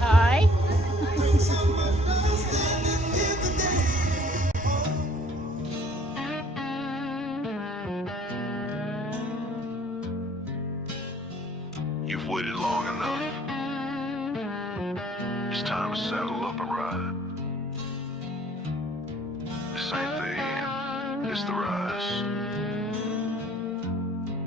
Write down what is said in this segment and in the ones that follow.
Hi. You've waited long enough. It's time to saddle up and ride. This ain't the end, it's the rise.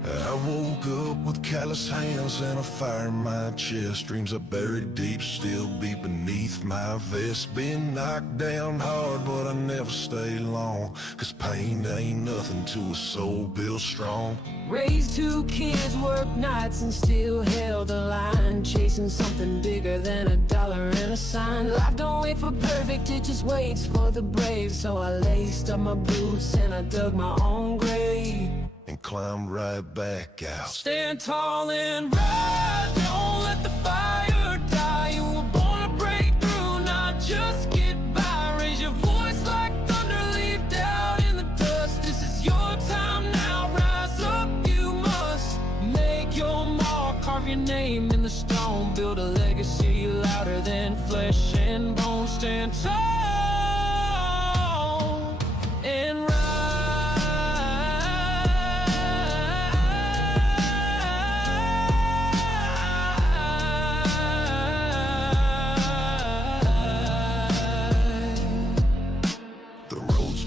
I woke up with callous hands and a fire in my chest. Dreams I buried deep still beat beneath my vest. Been knocked down hard, but I never stay long, 'cause pain ain't nothing to a soul built strong. Raised 2 kids, worked nights and still held the line, chasing something bigger than a dollar and a sign. Life don't wait for perfect, it just waits for the brave. So I laced up my boots and I dug my own grave And climbed right back out. Stand tall and ride, don't let the fire die. You were born to break through, not just get by. Raise your voice like thunder, leave doubt in the dust. This is your time now, rise up, you must. Make your mark, carve your name in the stone. Build a legacy louder than flesh and bone. Stand tall and ride.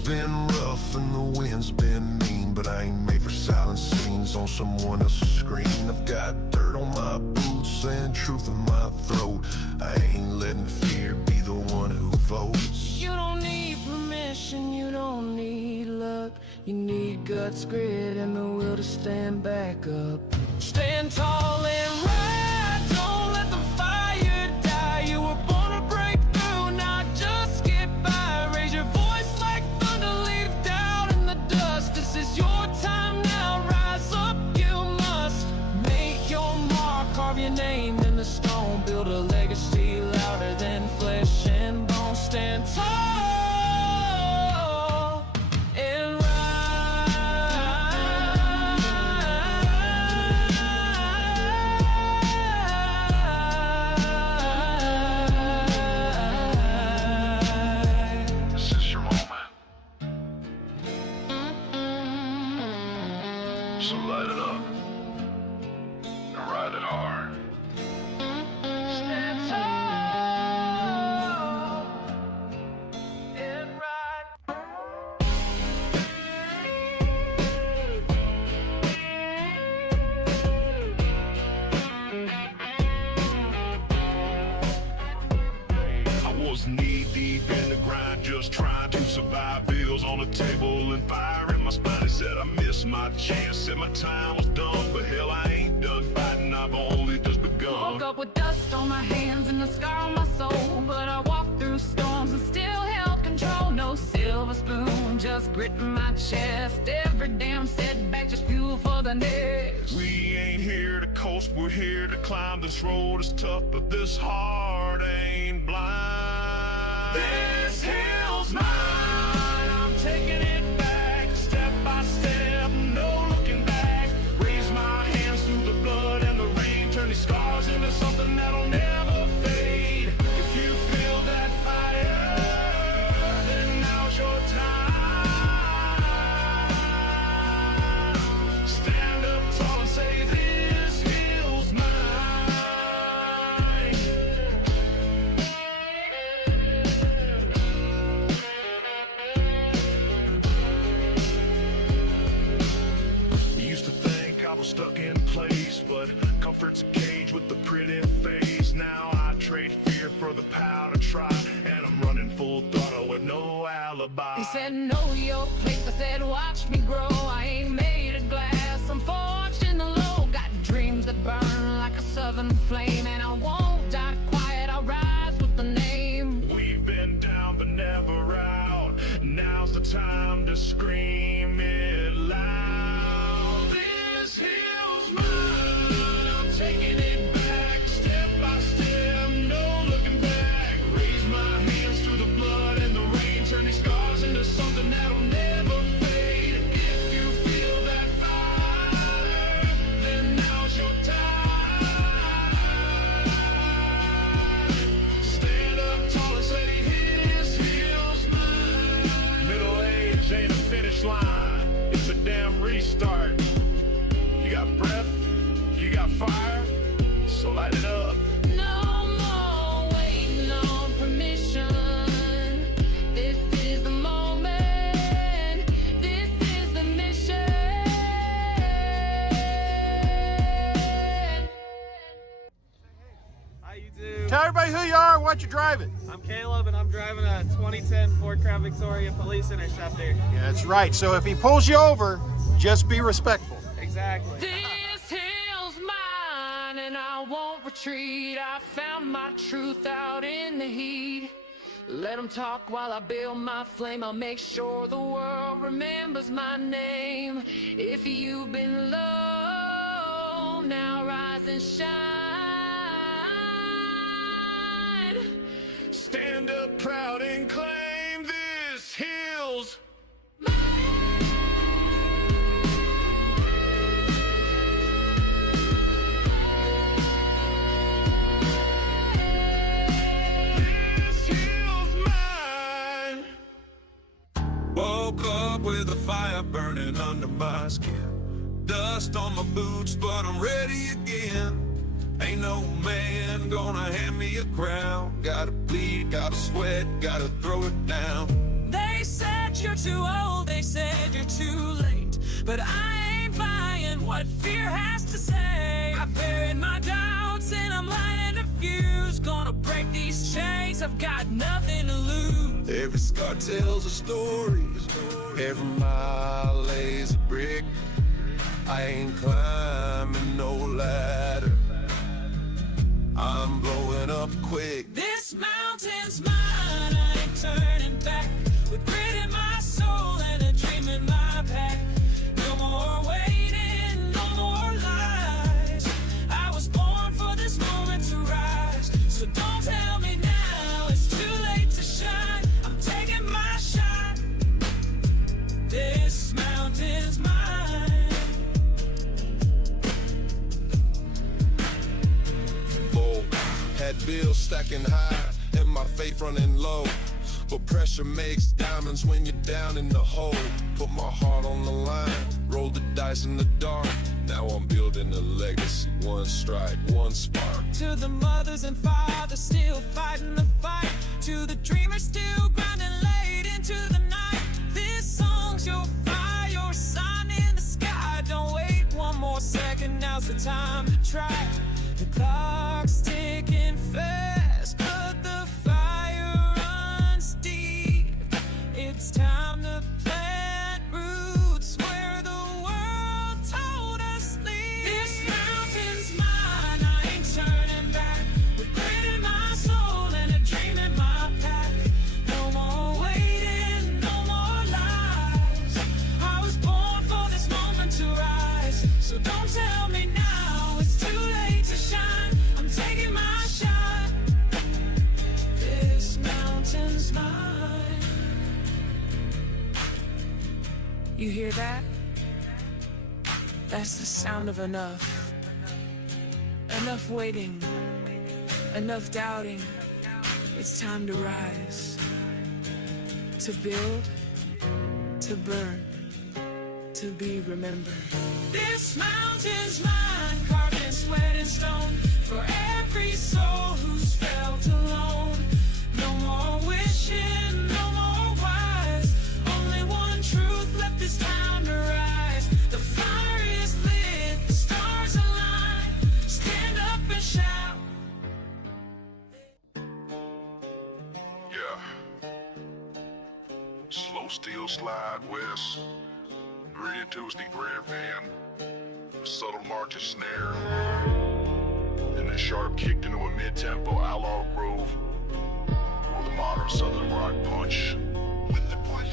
Been rough and the wind's been mean, but I ain't made for silent scenes on someone else's screen. I've got dirt on my boots and truth in my throat. I ain't letting fear be the one who votes. You don't need permission, you don't need luck. You need guts, grit, and the will to stand back up. Stand tall and ride, don't let the fire die. You were born to break through, not just get by. Raise your voice like thunder, leave doubt in the dust. This is your time now, rise up, you must. Make your mark, carve your name in the stone. Build a legacy louder than flesh and bone. Stand tall and ride. This is your moment. So light it up and ride it hard. Stand tall and ride. I was knee deep in the grind, just trying to survive. Bills on the table and fire in my spine. It said I missed my chance, said my time was done, but hell, I ain't done fighting, I've only just begun. Woke up with dust on my hands and a scar on my soul, but I walked through storms and still held control. No silver spoon, just grit in my chest. Every damn setback, just fuel for the next. We ain't here to coast, we're here to climb. This road is tough, but this heart ain't blind. This hill's mine, I'm taking it back, step by step, no looking back. Raise my hands through the blood and the rain, turn these scars into something that'll never fade. If you feel that fire, then now's your time. Stand up tall and say this hill's mine. Used to think I was stuck in place, but comfort's a cage with the pretty face. Now I trade fear for the power to try, and I'm running full throttle with no alibi. He said, know your place. I said, watch me grow. I ain't made of glass, I'm forged in the low. Got dreams that burn like a southern flame, and I won't die quiet, I'll rise with the name. We've been down but never out. Now's the time to scream it loud. This hill's mine, I'm taking it back, step by step, no looking back. Raise my hands through the blood and the rain, turn these scars into something that'll never fade. finish line. It's a damn restart. You got breath, you got fire, so light it up. No more waiting on permission. This is the moment. This is the mission. How you do? Tell everybody who you are and what you're driving. I'm Caleb and I'm driving a 2010 Ford Crown Victoria Police Interceptor. Yeah, that's right. So if he pulls you over, just be respectful. Exactly. This hill's mine and I won't retreat. I found my truth out in the heat. Let them talk while I build my flame. I'll make sure the world remembers my name. If you've been low, now rise and shine. Stand up proud and claim this hill's mine. Woke up with a fire burning under my skin. Dust on my boots, but I'm ready again. Ain't no man gonna hand me a crown. Gotta bleed, gotta sweat, gotta throw it down. They said you're too old, they said you're too late. But I ain't buying what fear has to say. I buried my doubts and I'm lighting a fuse. Gonna break these chains, I've got nothing to lose. Every scar tells a story. Every mile lays a brick. I ain't climbing no ladder. I'm blowing up quick. This mountain's mine, I ain't turning back. With grit in my soul and a dream in my pack. No more waiting, no more lies. I was born for this moment to rise. So don't tell me now it's too late to shine. I'm taking my shot. This mountain's mine. Had bills stacking high and my faith running low. But pressure makes diamonds when you're down in the hole. Put my heart on the line, roll the dice in the dark. Now I'm building a legacy, one strike, one spark. To the mothers and fathers still fighting the fight. To the dreamers still grinding late into the night. This song's your fire, your sign in the sky. Don't wait one more second, now's the time to try. The clock's ticking fast, but the fire runs deep. It's time to plant roots where the world told us leave. This mountain's mine, I ain't turning back. With grit in my soul and a dream in my pack. No more waiting, no more lies. I was born for this moment to rise. So don't tell me now it's too late to shine. I'm taking my shot. This mountain's mine. You hear that? That's the sound of enough. Enough waiting. Enough doubting. It's time to rise. To build. To burn. To be remembered. This mountain's mine, carved in sweat and stone. For every soul who's felt alone. No more wishing, no more wise. Only one truth left this time to rise. The fire is lit, the stars align. Stand up and shout. Yeah. Slow steel slide west. Gritty Tuesday grab van. Subtle march and snare. And then sharp kicked into a mid-tempo outlaw groove. With a modern southern rock punch. With the punch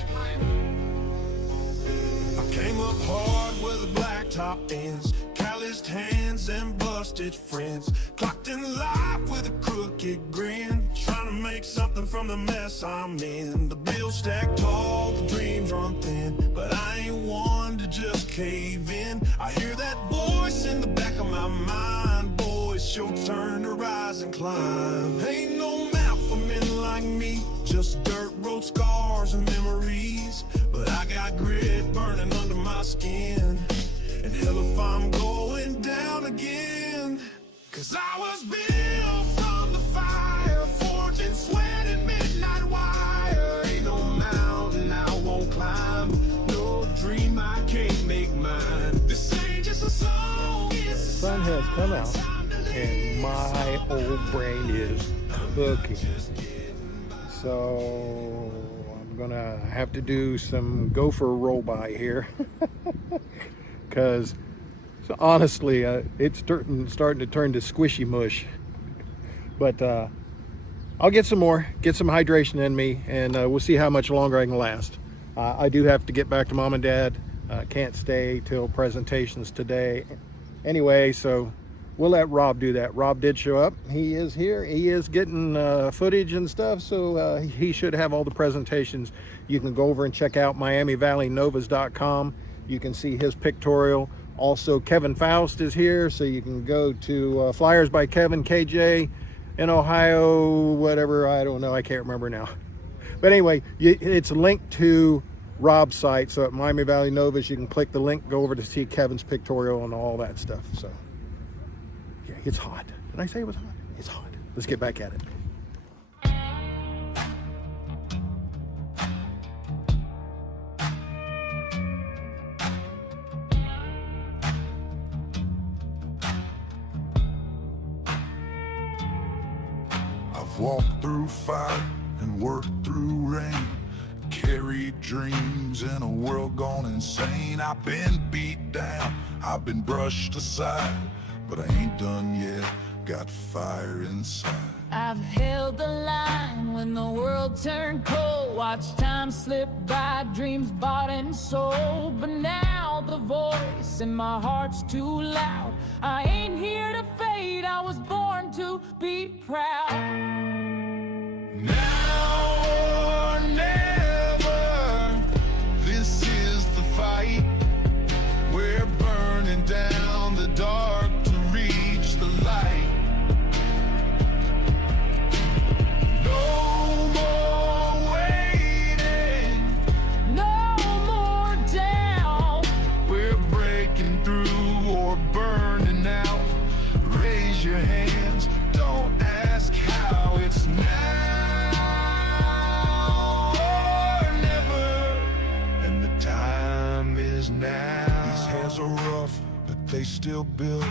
I came up hard with the blacktop ends, calloused hands and busted friends. Clocked in life with a crooked grin, trying to make something from the mess I'm in. The bills stacked tall, the dreams run thin, but I ain't one to just cave in. I hear that voice in the back of my mind, boy, it's your turn to rise and climb. Ain't no mouth for men like me, just dirt road scars and memories, but I got grit skin. And hell if I'm going down again. Cause I was built from the fire, forged in sweat and midnight wire. Ain't no mountain I won't climb, no dream I can't make mine. This ain't just a song, it's a Sun has come out and my old brain is cooking. So I'm gonna have to do some gopher roll by here. Because honestly, it's starting to turn to squishy mush. But I'll get some more, get some hydration in me, and we'll see how much longer I can last. I do have to get back to mom and dad. Can't stay till presentations today. Anyway, so we'll let Rob do that. Rob did show up. He is here. He is getting footage and stuff, so he should have all the presentations. You can go over and check out MiamiValleyNovas.com. You can see his pictorial. Also, Kevin Foust is here, so you can go to Flyers by Kevin, KJ, in Ohio, whatever, I don't know, I can't remember now. But anyway, it's linked to Rob's site, so at Miami Valley Novas, you can click the link, go over to see Kevin's pictorial and all that stuff. So, yeah, it's hot. Did I say it was hot? It's hot. Let's get back at it. Walked through fire and worked through rain, carried dreams in a world gone insane. I've been beat down, I've been brushed aside, but I ain't done yet, got fire inside. I've held the line when the world turned cold, watched time slip by, dreams bought and sold. But now the voice in my heart's too loud. I ain't here to fade, I was born to be proud. Now or never, this is the fight. We're burning down the dark to reach the light. No more waiting, No more down. we're breaking through or burning out. Raise your hands, don't ask how, it's now. Now these hands are rough, but they still build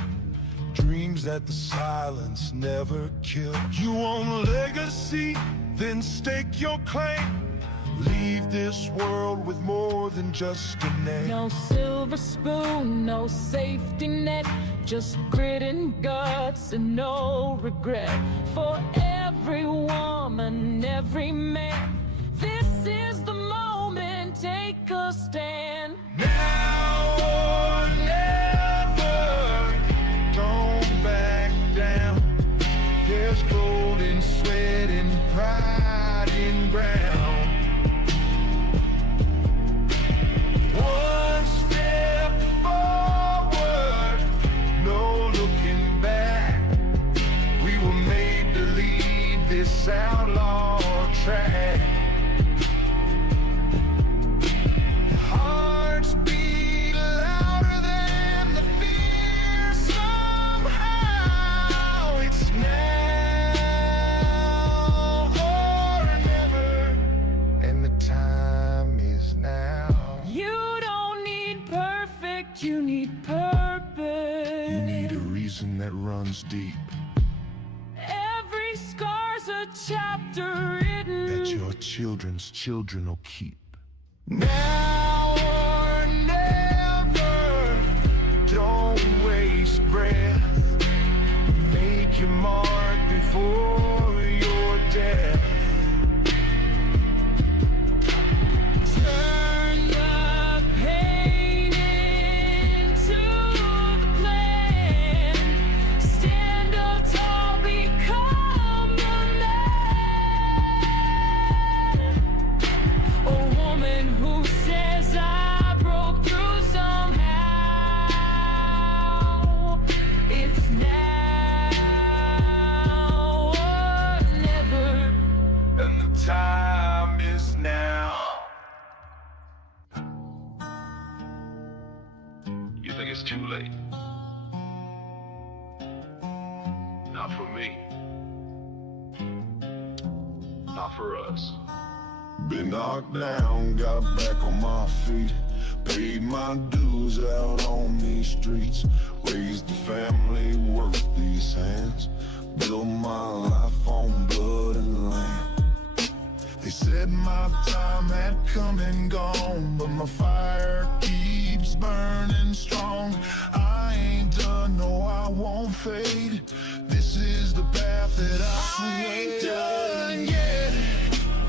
dreams that the silence never killed. You want a legacy? Then stake your claim. Leave this world with more than just a name. No silver spoon, no safety net, just grit and guts and no regret. For every woman, every man, this is the moment, take a stand. Now or never, don't back down. There's gold in sweat and pride in ground. One step forward, no looking back. We were made to lead this outlaw track. Hearts beat louder than the fear. Somehow it's now or never, and the time is now. You don't need perfect, you need purpose. You need a reason that runs deep, Every scar's a chapter written that your children's children will keep. Now or never, don't waste breath. Make your mark before your death. Turn the pain into the plan. Stand up tall, become the man. A woman who said think it's too late. Not for me. Not for us. Been knocked down, got back on my feet. Paid my dues out on these streets. Raised the family, worked these hands. Built my life on blood and land. They said my time had come and gone, but my fire keeps burning strong. I ain't done, no, I won't fade. This is the path that I ain't done yet.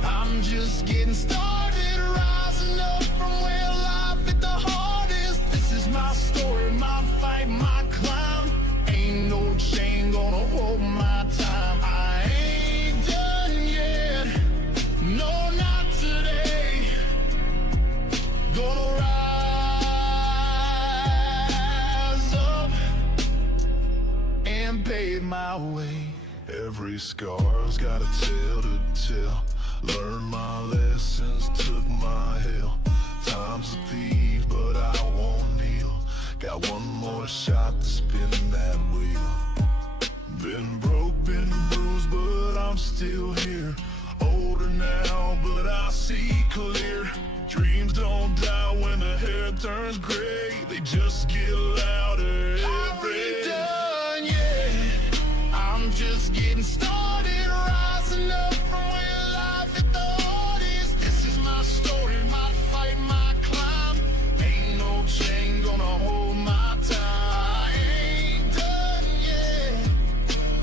I'm just getting started, rising up from where life hit the hardest. This is my story, my fight, my climb. Ain't no chain gonna hold my time. I ain't done yet, no, not today. Gonna rise up and pave my way. Every scar's got a tale to tell. Learned my lessons, took my hell. Time's a thief, but I won't kneel. Got one more shot to spin that wheel. Been broke, been bruised, but I'm still here. Older now, but I see clear. Dreams don't die when the hair turns gray. They just get louder every day. Done yet. I'm just getting started, rising up from where life hit the hardest. This is my story, my fight, my climb. Ain't no chain gonna hold my time. I ain't done yet.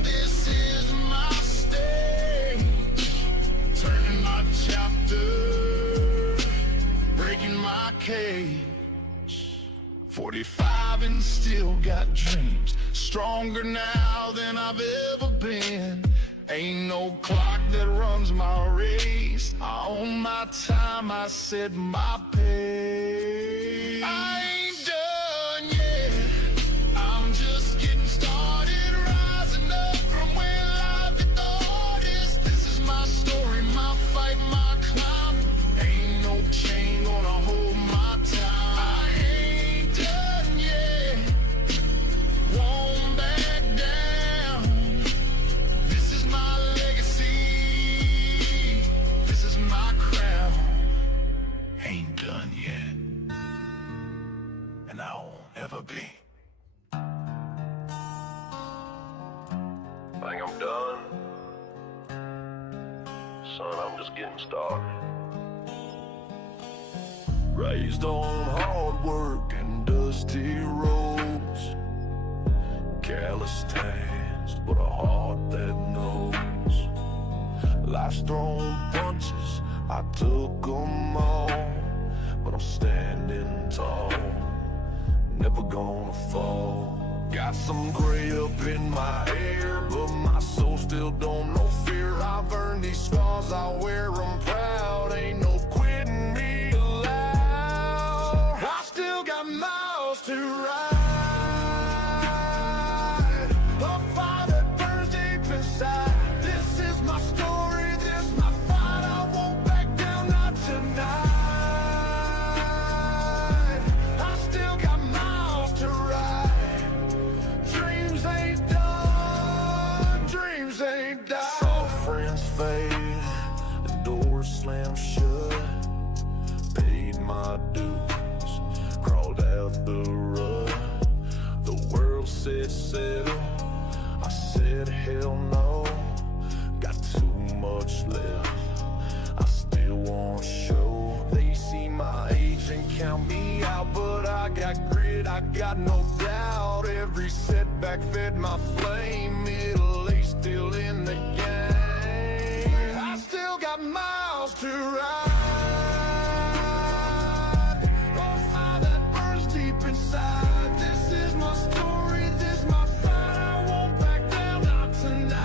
This is my stage, turning my chapter, breaking my cage. 45 and still got dreams. Stronger now than I've ever been. Ain't no clock that runs my race. I own my time, I set my pace. I ain't done yet. I'm just getting started, rising up from where life hit the hardest. This is my story, my fight, my climb. Ain't no chain gonna hold my time. I ain't done yet. Won't back down. This is my legacy. This is my crown. Ain't done yet, and I won't ever be. Think I'm done? Son, I'm just getting started. Raised on hard work and dusty roads. Careless hands, but a heart that knows. Life's thrown punches, I took them all. But I'm standing tall, never gonna fall. Got some gray up in my hair, but my soul still don't know fear. I've earned these scars, I wear them proud. Ain't no quitting me allowed. I still got miles to ride, a fire that burns deep inside. This is my story, this is my fight. I won't back down, not tonight. I still got miles to ride. Dreams ain't done, dreams ain't died. Saw friends fade, the doors slammed shut. Paid my dues, crawled out the rut. The world said settle, I said hell no. Got too much left, I still want to show. They see my age and count me out, but I got grit, I got no doubt. Every setback fed my flame, middle age still in the game. I still got miles to ride, a fire that burns deep inside. This is my story, this is my fight. I won't back down, not tonight.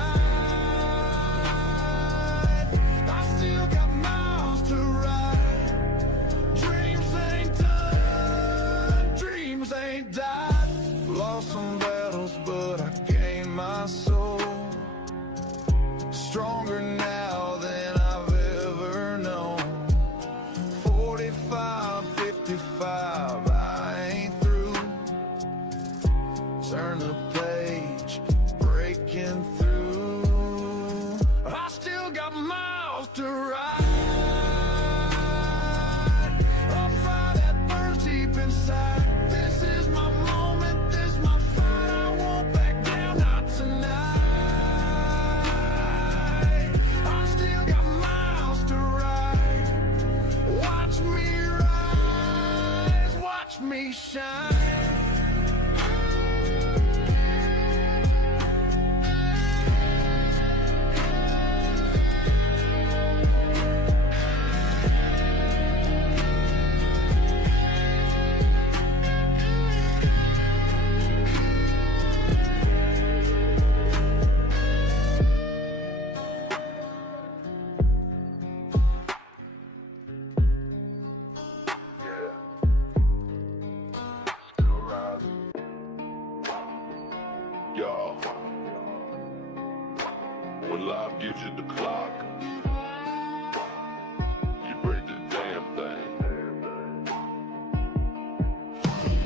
I still got miles to ride. Dreams ain't done, dreams ain't died. Lost some battles, but I gained my soul. Stronger now than I've ever known. 45, 55, I ain't through. turn the page, breaking through. I still got miles to ride, a fire that burns deep inside. This is my moment, this my fight. I won't back down, not tonight. I still got miles to ride. Watch me rise, watch me shine. Y'all, when life gives you the clock, you break the damn thing.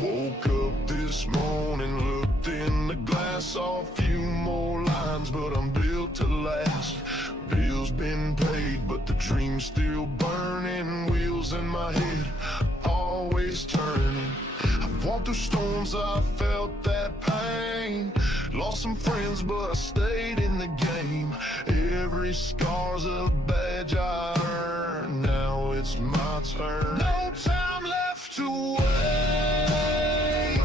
Woke up this morning, looked in the glass, saw a few more lines, but I'm built to last. Bills been paid, but the dream's still burning. Wheels in my head, always turning. I've walked through storms, I felt that pain. Lost some friends, but I stayed in the game. Every scar's a badge I earned. Now it's my turn. No time left to wait.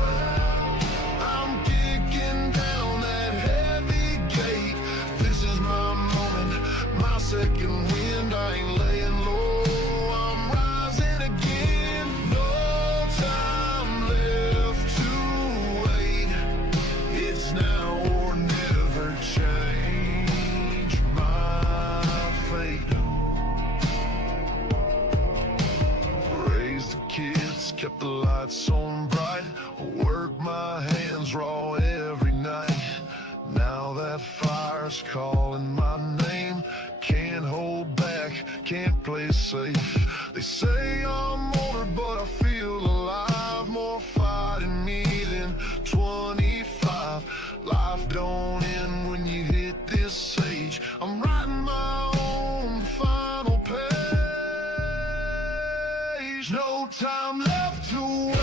I'm kicking down that heavy gate. This is my moment, my second wind. I ain't laying low, I'm rising again. No time left to wait. It's now or never, change my fate. Raised the kids, kept the lights on bright. Work my hands raw every night. Now that fire's calling my name. Can't hold back, can't play safe. They say I'm older, but I feel alive. More fight in me than 25. Life don't end when you hit this age. I'm writing my own final page. No time left to wait.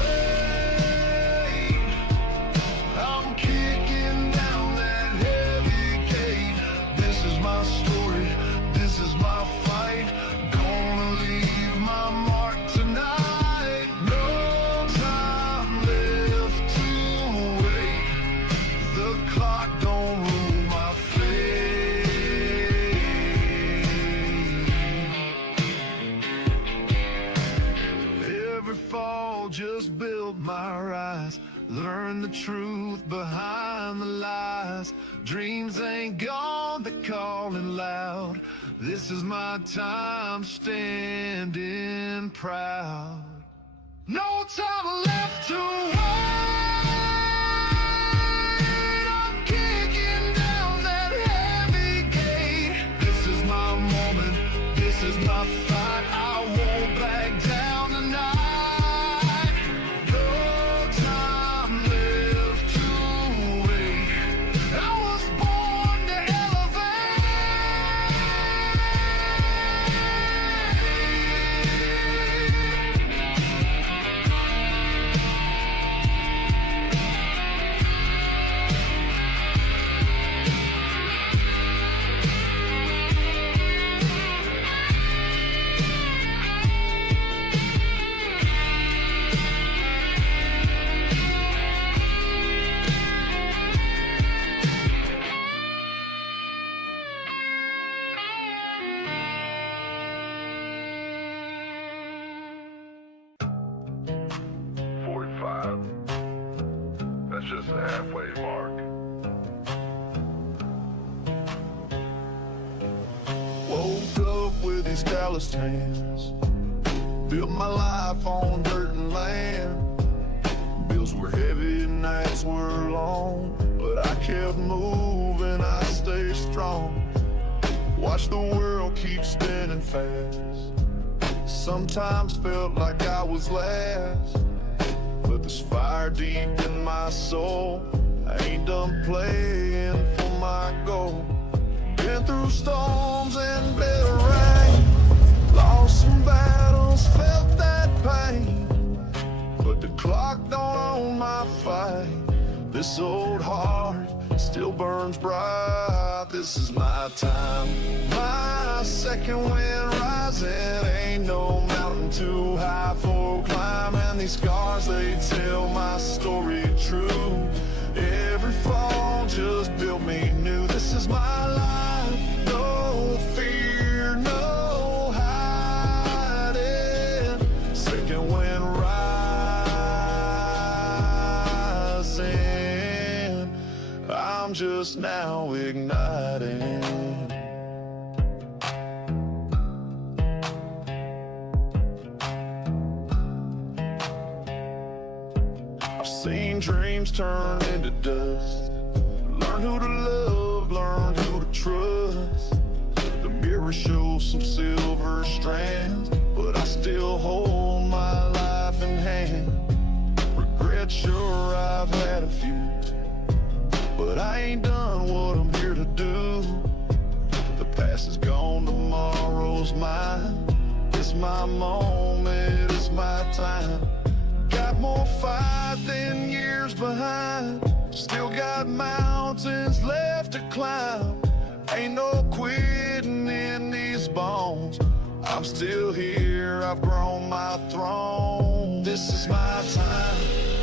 I'm kicking down that heavy gate. This is my story, this is my fight. Gonna leave my mark tonight. No time left to wait. The clock don't rule my fate. Every fall just build my rise. Learn the truth behind the lies. Dreams ain't gone, they're calling loud. This is my time, standing proud. No time left to wait. I'm kicking down that heavy gate. This is my moment, this is my fight. I won't back down tonight. No time left to wait. I was born to That's just the halfway mark. Woke up with these calloused hands. Built my life on dirt and land. Bills were heavy and nights were long, but I kept moving, I stayed strong. Watched the world keep spinning fast. Sometimes felt like I was last, but there's fire deep in my soul. I ain't done playing for my goal. Been through storms and bitter rain, lost some battles, felt that pain, but the clock don't own my fight. This old heart still burns bright. This is my time, my second wind rising. Ain't no mountain too high for climbing. These scars, they tell my story true. Every fall just built me new. This is my life, no fear, no hiding. Second wind rising, I'm just now igniting. I've seen dreams turn into dust, learned who to love, learned who to trust. The mirror shows some silver strands, but I still hold my life in hand. Regret, sure, I've had a few, but I ain't done what I'm here to do. The past is gone, tomorrow's mine. It's my moment, it's my time. Got more fight than years behind. Still got mountains left to climb. Ain't no quitting in these bones. I'm still here, I've grown my throne. This is my time,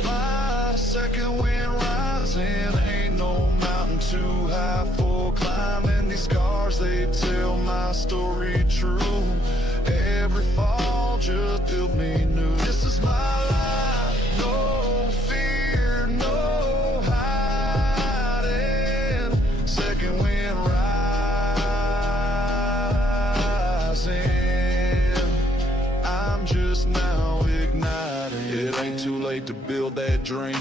my second wind rising. Ain't no mountain too high for climbing. These scars, they tell my story true. Every fall just built me new. This is my life, no fear, no hiding. Second wind rising, I'm just now igniting. It ain't too late to build that dream.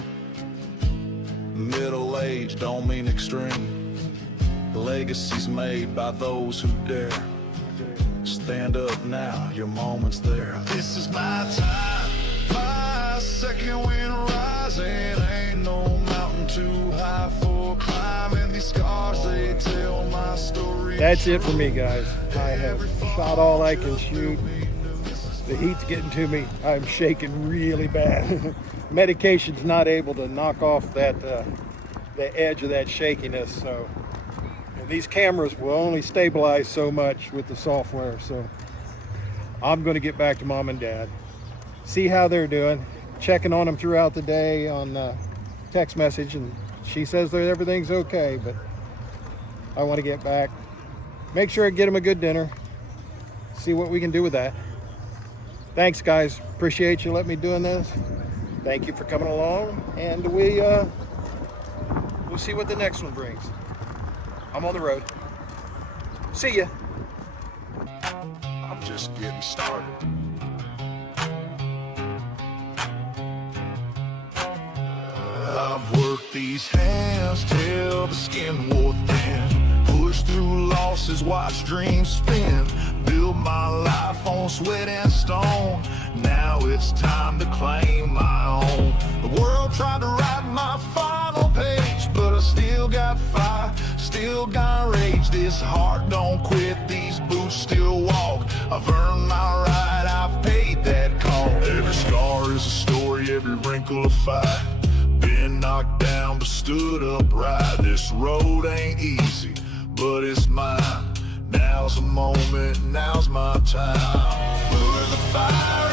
Middle age don't mean extreme. Legacies made by those who dare. Stand up now, your moment's there. This is my time, my second wind rising. Ain't no mountain too high for climbing. These scars, they tell my story. That's it for me, guys. I have shot all I can shoot. The heat's getting to me. I'm shaking really bad. Medication's not able to knock off that the edge of that shakiness. So, and these cameras will only stabilize so much with the software. So I'm going to get back to mom and dad, see how they're doing, checking on them throughout the day on text message, and she says that everything's okay, but I want to get back, make sure I get them a good dinner, see what we can do with that. Thanks, guys. Appreciate you letting me doing this. Thank you for coming along, and we'll see what the next one brings. I'm on the road. See ya. I'm just getting started. I've worked these hands till the skin wore thin. Pushed through losses, watched dreams spin. Built my life on sweat and stone. Now it's time to claim my own. The world tried to write my final page, but I still got fire, still got rage. This heart don't quit, these boots still walk. I've earned my right, I've paid that call. Every scar is a story, every wrinkle a fight. Been knocked down but stood upright. This road ain't easy, but it's mine. Now's the moment, now's my time. Where the fire